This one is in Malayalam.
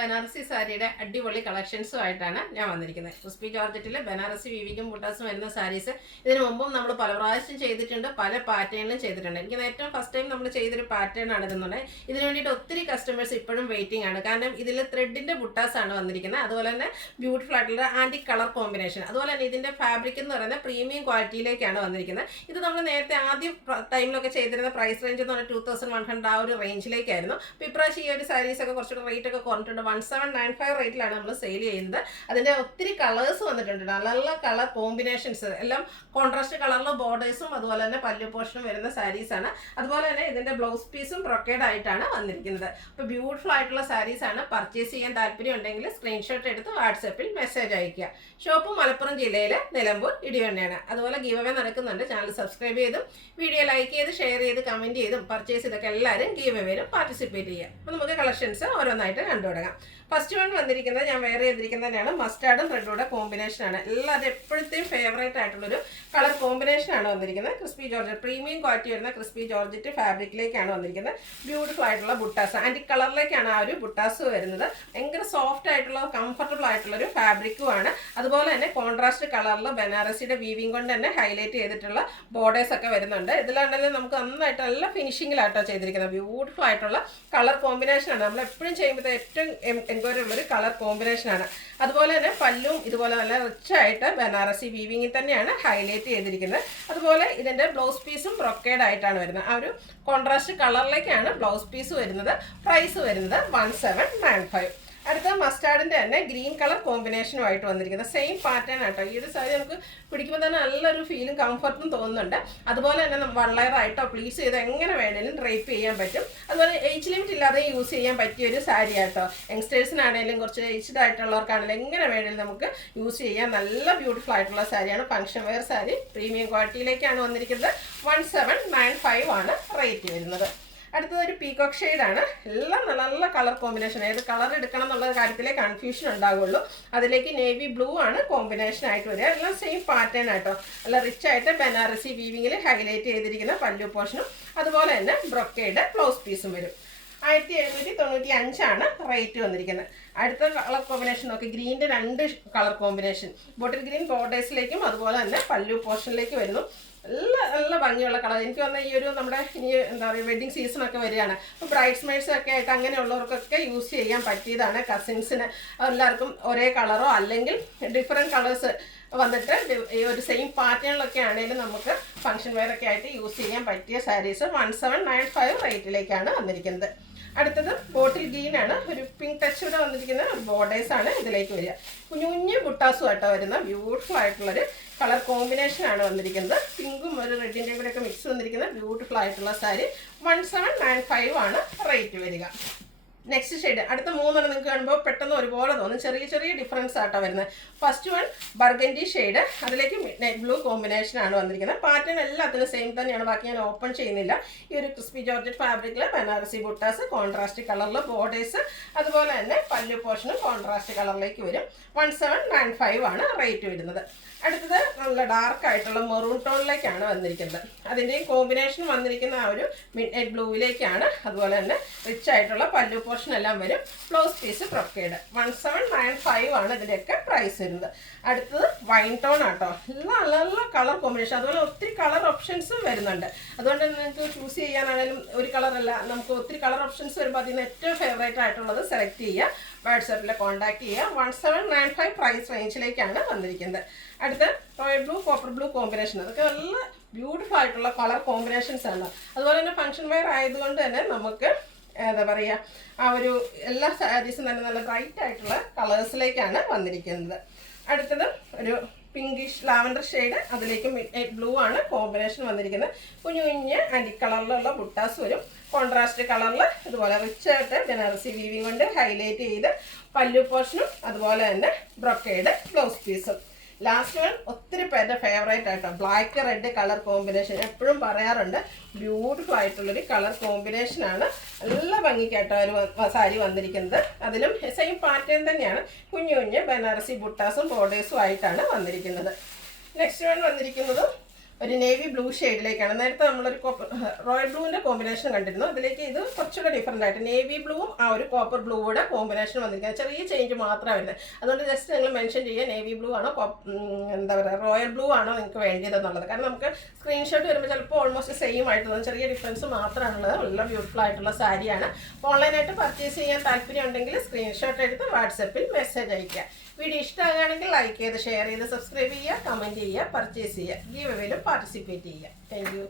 ബനാറസി സാരിയുടെ അടിപൊളി കളക്ഷൻസുമായിട്ടാണ് ഞാൻ വന്നിരിക്കുന്നത്. ക്രിസ്പി ജോർജറ്റിൽ ബനാറസി വീവിക്കും ബുട്ടാസും വരുന്ന സാരീസ് ഇതിനു മുമ്പും നമ്മൾ പല പ്രാവശ്യം ചെയ്തിട്ടുണ്ട്, പല പാറ്റേണിലും ചെയ്തിട്ടുണ്ട്. എനിക്ക് ഏറ്റവും ഫസ്റ്റ് ടൈം നമ്മൾ ചെയ്തൊരു പാറ്റേൺ ആണ് ഇതെന്നുണ്ടെങ്കിൽ ഇതിന് വേണ്ടിയിട്ട് ഒത്തിരി കസ്റ്റമേഴ്സ് ഇപ്പോഴും വെയിറ്റിംഗ് ആണ്. കാരണം ഇതിൽ ത്രെഡിൻ്റെ ബുട്ടാസാണ് വന്നിരിക്കുന്നത്. അതുപോലെ തന്നെ ബ്യൂട്ടിഫുൾ ആയിട്ടുള്ള ആൻറ്റി കളർ കോമ്പിനേഷൻ, അതുപോലെ തന്നെ ഇതിൻ്റെ ഫാബ്രിക് എന്ന് പറയുന്നത് പ്രീമിയം ക്വാളിറ്റിയിലേക്കാണ് വന്നിരിക്കുന്നത്. ഇത് നമ്മൾ നേരത്തെ ആദ്യം ടൈമിലൊക്കെ ചെയ്തിരുന്ന പ്രൈസ് റേഞ്ച് എന്ന് പറഞ്ഞാൽ 2100 ആ ഒരു റേഞ്ചിലേക്കായിരുന്നു. അപ്പോൾ ഇപ്രാവശ്യം ഈ ഒരു സാരീസൊക്കെ കുറച്ചുകൂടെ റേറ്റ് ഒക്കെ കുറഞ്ഞിട്ടുണ്ട്. 1795 റേറ്റിലാണ് നമ്മൾ സെയിൽ ചെയ്യുന്നത്. അതിൻ്റെ ഒത്തിരി കളേഴ്സ് വന്നിട്ടുണ്ട്, നല്ല കളർ കോമ്പിനേഷൻസ്, എല്ലാം കോൺട്രാസ്റ്റ് കളറിലെ ബോർഡേഴ്സും അതുപോലെ തന്നെ പല്ലു പോർഷനും വരുന്ന സാരീസാണ്. അതുപോലെ തന്നെ ഇതിൻ്റെ ബ്ലൗസ് പീസും ബ്രൊക്കേഡ് ആയിട്ടാണ് വന്നിരിക്കുന്നത്. അപ്പോൾ ബ്യൂട്ടിഫുൾ ആയിട്ടുള്ള സാരീസാണ്. പർച്ചേസ് ചെയ്യാൻ താല്പര്യം ഉണ്ടെങ്കിൽ സ്ക്രീൻഷോട്ട് എടുത്ത് വാട്സാപ്പിൽ മെസ്സേജ് അയയ്ക്കുക. ഷോപ്പ് മലപ്പുറം ജില്ലയിലെ നിലമ്പൂർ ഇടിവണ്ണയാണ്. അതുപോലെ ഗീവ് അവേ നടക്കുന്നുണ്ട്. ചാനൽ സബ്സ്ക്രൈബ് ചെയ്തും വീഡിയോ ലൈക്ക് ചെയ്ത് ഷെയർ ചെയ്ത് കമൻറ്റ് ചെയ്തും പർച്ചേസ് ചെയ്തൊക്കെ എല്ലാവരും ഗീവ് അവേയിലും പാർട്ടിസിപ്പേറ്റ് ചെയ്യുക. അപ്പോൾ നമുക്ക് കളക്ഷൻസ് ഓരോന്നായിട്ട് കണ്ടു തുടങ്ങാം. ഫസ്റ്റ് വൺ വന്നിരിക്കുന്നത് ഞാൻ വേറെ ചെയ്തിരിക്കുന്നത് തന്നെയാണ്. മസ്റ്റാർഡും റെഡൂടെ കോമ്പിനേഷനാണ്. എല്ലാവരും എപ്പോഴത്തെയും ഫേവറേറ്റ് ആയിട്ടുള്ളൊരു കളർ കോമ്പിനേഷനാണ് വന്നിരിക്കുന്നത്. ക്രിസ്പി ജോർജറ്റ് പ്രീമിയം ക്വാളിറ്റി വരുന്ന ക്രിസ്പി ജോർജറ്റ് ഫാബ്രിക്കിലേക്കാണ് വന്നിരിക്കുന്നത്. ബ്യൂട്ടിഫുൾ ആയിട്ടുള്ള ബുട്ടാസ്, ആൻറ്റി കളറിലേക്കാണ് ആ ഒരു ബുട്ടാസ് വരുന്നത്. ഭയങ്കര സോഫ്റ്റ് ആയിട്ടുള്ള കംഫർട്ടബിൾ ആയിട്ടുള്ളൊരു ഫാബ്രിക്കുമാണ്. അതുപോലെ തന്നെ കോൺട്രാസ്റ്റ് കളറിൽ ബനാറസിയുടെ വീവിങ് കൊണ്ട് തന്നെ ഹൈലൈറ്റ് ചെയ്തിട്ടുള്ള ബോർഡേഴ്സ് ഒക്കെ വരുന്നുണ്ട്. ഇതിലാണെങ്കിലും നമുക്ക് നന്നായിട്ട് നല്ല ഫിനിഷിങ്ങിലാട്ടോ ചെയ്തിരിക്കുന്നത്. ബ്യൂട്ടിഫുൾ ആയിട്ടുള്ള കളർ കോമ്പിനേഷനാണ്. നമ്മൾ എപ്പോഴും ചെയ്യുമ്പോൾ ഏറ്റവും എൻക്വയറി ഉള്ളൊരു കളർ കോമ്പിനേഷനാണ്. അതുപോലെ തന്നെ പല്ലും ഇതുപോലെ നല്ല റിച്ച് ആയിട്ട് ബനാറസി വീവിങ്ങിൽ തന്നെയാണ് ഹൈലൈറ്റ് ചെയ്തിരിക്കുന്നത്. അതുപോലെ ഇതിൻ്റെ ബ്ലൗസ് പീസും ബ്രൊക്കേഡ് ആയിട്ടാണ് വരുന്നത്. ആ ഒരു കോൺട്രാസ്റ്റ് കളറിലേക്കാണ് ബ്ലൗസ് പീസ് വരുന്നത്. പ്രൈസ് വരുന്നത് 1795. അടുത്ത മസ്റ്റാർഡിൻ്റെ തന്നെ ഗ്രീൻ കളർ കോമ്പിനേഷനുമായിട്ട് വന്നിരിക്കുന്നത് സെയിം പാറ്റേൺ ആട്ടോ. ഈ ഒരു സാരി നമുക്ക് പിടിക്കുമ്പോൾ തന്നെ നല്ലൊരു ഫീലും കംഫർട്ടും തോന്നുന്നുണ്ട്. അതുപോലെ തന്നെ വൺ ലെയർ ആയിട്ടോ പ്ലീസ് ചെയ്ത് എങ്ങനെ വേണേലും ഡ്രൈപ്പ് ചെയ്യാൻ പറ്റും. അതുപോലെ ഏജ് ലിമിറ്റ് ഇല്ലാതെ യൂസ് ചെയ്യാൻ പറ്റിയ ഒരു സാരി ആട്ടോ. യങ്സ്റ്റേഴ്സിനാണെങ്കിലും കുറച്ച് ഏജ്ഡ് ആയിട്ടുള്ളവർക്കാണെങ്കിലും എങ്ങനെ വേണേലും നമുക്ക് യൂസ് ചെയ്യാൻ നല്ല ബ്യൂട്ടിഫുൾ ആയിട്ടുള്ള സാരിയാണ്. ഫംഗ്ഷൻ വെയർ സാരി പ്രീമിയം ക്വാളിറ്റിയിലേക്കാണ് വന്നിരിക്കുന്നത്. 1795 ആണ് റേറ്റ് വരുന്നത്. അടുത്തത് ഒരു പീകോക്ക് ഷെയ്ഡാണ്. എല്ലാം നല്ല കളർ കോമ്പിനേഷൻ. ഏത് കളർ എടുക്കണം എന്നുള്ള കാര്യത്തിലേ കൺഫ്യൂഷൻ ഉണ്ടാകുള്ളൂ. അതിലേക്ക് നേവി ബ്ലൂ ആണ് കോമ്പിനേഷൻ ആയിട്ട് വരിക. എല്ലാം സെയിം പാറ്റേൺ ആയിട്ടോ. നല്ല റിച്ച് ആയിട്ട് ബനാറസി വീവിങ്ങിൽ ഹൈലൈറ്റ് ചെയ്തിരിക്കുന്ന പല്ലു പോർഷനും അതുപോലെ തന്നെ ബ്രൊക്കേഡ് ബ്ലൗസ് പീസും വരും. 1795 ആണ് റേറ്റ് വന്നിരിക്കുന്നത്. അടുത്ത കളർ കോമ്പിനേഷൻ നോക്കി. ഗ്രീനിൻ്റെ രണ്ട് കളർ കോമ്പിനേഷൻ, ബോട്ടിൽ ഗ്രീൻ ബോർഡേഴ്സിലേക്കും അതുപോലെ തന്നെ പല്ലു പോർഷനിലേക്ക് വരുന്നു. നല്ല ഭംഗിയുള്ള കളർ. എനിക്ക് വന്ന ഈ ഒരു നമ്മുടെ ഇനി എന്താ പറയുക വെഡ്ഡിങ് സീസണൊക്കെ വരികയാണ്. അപ്പോൾ ബ്രൈഡ്സ് മെയ്ഡ്സ് ഒക്കെ ആയിട്ട് അങ്ങനെയുള്ളവർക്കൊക്കെ യൂസ് ചെയ്യാൻ പറ്റിയതാണ്. കസിൻസിന് എല്ലാവർക്കും ഒരേ കളറോ അല്ലെങ്കിൽ ഡിഫറെൻറ്റ് കളേഴ്സ് വന്നിട്ട് ഈ ഒരു സെയിം പാറ്റേണിലൊക്കെ ആണെങ്കിലും നമുക്ക് ഫംഗ്ഷൻ വെയർ ഒക്കെ ആയിട്ട് യൂസ് ചെയ്യാൻ പറ്റിയ സാരീസ് 1795 റേറ്റിലേക്കാണ് വന്നിരിക്കുന്നത്. അടുത്തത് ബോട്ടിൽ ഗ്രീൻ ആണ്. ഒരു പിങ്ക് ടച്ച് ഇവിടെ വന്നിരിക്കുന്ന ബോർഡേഴ്സ് ആണ് ഇതിലേക്ക് വരിക. കുഞ്ഞു കുഞ്ഞു ബുട്ടാസും ആട്ടോ വരുന്ന ബ്യൂട്ടിഫുൾ ആയിട്ടുള്ളൊരു കളർ കോമ്പിനേഷനാണ് വന്നിരിക്കുന്നത്. പിങ്കും ഒരു റെഡിൻ്റെ കൂടെ ഒക്കെ മിക്സ് വന്നിരിക്കുന്ന ബ്യൂട്ടിഫുൾ ആയിട്ടുള്ള സാരി 1795 ആണ് റേറ്റ് വരിക. നെക്സ്റ്റ് ഷെയ്ഡ് അടുത്ത മൂന്നെണ്ണം നിങ്ങൾക്ക് കാണുമ്പോൾ പെട്ടെന്ന് ഒരുപോലെ തോന്നും. ചെറിയ ചെറിയ ഡിഫറൻസ് ആട്ടോ വരുന്നത്. ഫസ്റ്റ് വൺ ബർഗൻഡി ഷെയ്ഡ്, അതിലേക്ക് മിഡ് നൈറ്റ് ബ്ലൂ കോമ്പിനേഷനാണ് വന്നിരിക്കുന്നത്. പാറ്റേൺ എല്ലാത്തിനും സെയിം തന്നെയാണ്. ബാക്കി ഞാൻ ഓപ്പൺ ചെയ്യുന്നില്ല. ഈ ഒരു ക്രിസ്പി ജോർജറ്റ് ഫാബ്രിക്കിൽ ബനാറസി ബുട്ടാസ് കോൺട്രാസ്റ്റ് കളറിൽ ബോർഡേഴ്സ് അതുപോലെ തന്നെ പല്ലു പോർഷനും കോൺട്രാസ്റ്റ് കളറിലേക്ക് വരും. 1795 ആണ് റേറ്റ് വരുന്നത്. അടുത്തത് നല്ല ഡാർക്ക് ആയിട്ടുള്ള മെറൂൺ ടോണിലേക്കാണ് വന്നിരിക്കുന്നത്. അതിൻ്റെയും കോമ്പിനേഷൻ വന്നിരിക്കുന്ന ആ ഒരു മിഡ് നൈറ്റ് ബ്ലൂവിലേക്കാണ്. അതുപോലെ തന്നെ റിച്ച് ആയിട്ടുള്ള പല്ലു പോർഷൻ എല്ലാം വരും. Blouse piece brocade. 1795 ആണ് ഇതിൻ്റെയൊക്കെ പ്രൈസ് വരുന്നത്. അടുത്തത് വൈൻ ടോൺ ആട്ടോ. നല്ല കളർ കോമ്പിനേഷൻ, അതുപോലെ ഒത്തിരി കളർ ഓപ്ഷൻസും വരുന്നുണ്ട്. അതുകൊണ്ട് നിങ്ങൾക്ക് ചൂസ് ചെയ്യാനാണെങ്കിലും ഒരു കളറല്ല, നമുക്ക് ഒത്തിരി കളർ ഓപ്ഷൻസ് വരുമ്പോൾ അതിൽ നിന്ന് ഏറ്റവും ഫേവറേറ്റ് ആയിട്ടുള്ളത് സെലക്ട് ചെയ്യുക. വാട്സാപ്പിൽ കോൺടാക്ട് ചെയ്യുക. 1795 പ്രൈസ് റേഞ്ചിലേക്കാണ് വന്നിരിക്കുന്നത്. അടുത്ത royal blue copper blue combination, അതൊക്കെ നല്ല ബ്യൂട്ടിഫുൾ ആയിട്ടുള്ള കളർ കോമ്പിനേഷൻസ് ആണ്. അതുപോലെ തന്നെ ഫംഗ്ഷൻ വെയർ ആയതുകൊണ്ട് തന്നെ നമുക്ക് എന്താ പറയുക ആ ഒരു എല്ലാ സാരീസും തന്നെ നല്ല ബ്രൈറ്റ് ആയിട്ടുള്ള കളേഴ്സിലേക്കാണ് വന്നിരിക്കുന്നത്. അടുത്തത് ഒരു പിങ്കിഷ് ലാവൻഡർ ഷെയ്ഡ്, അതിലേക്ക് മിഡ് നൈറ്റ് ബ്ലൂ ആണ് കോമ്പിനേഷൻ വന്നിരിക്കുന്നത്. കുഞ്ഞു കുഞ്ഞ് ആൻറ്റി കളറിലുള്ള ബുട്ടാസ് വരും. കോൺട്രാസ്റ്റ് കളറിൽ ഇതുപോലെ റിച്ച് ആയിട്ട് ബനാറസി വീവിങ് കൊണ്ട് ഹൈലൈറ്റ് ചെയ്ത് പല്ലു പോർഷനും അതുപോലെ തന്നെ ബ്രൊക്കേഡ് ബ്ലൗസ് പീസും. ലാസ്റ്റ് വൺ ഒത്തിരി പേരുടെ ഫേവറേറ്റ് ആയിട്ടോ, ബ്ലാക്ക് റെഡ് കളർ കോമ്പിനേഷൻ. എപ്പോഴും പറയാറുണ്ട് ബ്യൂട്ടിഫുൾ ആയിട്ടുള്ളൊരു കളർ കോമ്പിനേഷനാണ്. നല്ല ഭംഗിക്കായിട്ടോ ഒരു സാരി വന്നിരിക്കുന്നത്. അതിലും സെയിം പാറ്റേൺ തന്നെയാണ്. കുഞ്ഞു കുഞ്ഞ് ബനാറസി ബുട്ടാസും ബോർഡേഴ്സും ആയിട്ടാണ് വന്നിരിക്കുന്നത്. നെക്സ്റ്റ് വൺ വന്നിരിക്കുന്നത് ഒരു നേവി ബ്ലൂ ഷെയ്ഡിലേക്കാണ്. നേരത്തെ നമ്മളൊരു റോയൽ ബ്ലൂവിൻ്റെ കോമ്പിനേഷൻ കണ്ടിരുന്നു. അതിലേക്ക് ഇത് കുറച്ചുകൂടെ ഡിഫറെൻ്റ് ആയിട്ട് നേവി ബ്ലൂവും ആ ഒരു കോപ്പർ ബ്ലൂയുടെ കോമ്പിനേഷൻ വന്നിരിക്കുന്നത്. ചെറിയ ചേഞ്ച് മാത്രമേ വരുന്നത്. അതുകൊണ്ട് ജസ്റ്റ് നിങ്ങൾ മെൻഷൻ ചെയ്യുക നേവി ബ്ലൂ ആണോ എന്താ പറയുക റോയൽ ബ്ലൂ ആണോ നിങ്ങൾക്ക് വേണ്ടിയതെന്നുള്ളത്. കാരണം നമുക്ക് സ്ക്രീൻഷോട്ട് വരുമ്പോൾ ചിലപ്പോൾ ഓൾമോസ്റ്റ് സെയിം ആയിട്ട് തോന്നും. ചെറിയ ഡിഫറൻസ് മാത്രമാണുള്ളത്. നല്ല ബ്യൂട്ടിഫുൾ ആയിട്ടുള്ള സാരിയാണ്. ഓൺലൈനായിട്ട് പർച്ചേസ് ചെയ്യാൻ താല്പര്യം ഉണ്ടെങ്കിൽ സ്ക്രീൻഷോട്ട് എടുത്ത് വാട്സപ്പിൽ മെസ്സേജ് അയയ്ക്കുക. വീഡിയോ ഇഷ്ടമാകുകയാണെങ്കിൽ ലൈക്ക് ചെയ്ത് ഷെയർ ചെയ്ത് സബ്സ്ക്രൈബ് ചെയ്യുക, കമൻറ്റ് ചെയ്യുക, പർച്ചേസ് ചെയ്യുക, ഗീവ് അവേയിലും പാർട്ടിസിപ്പേറ്റ് ചെയ്യുക. Thank you.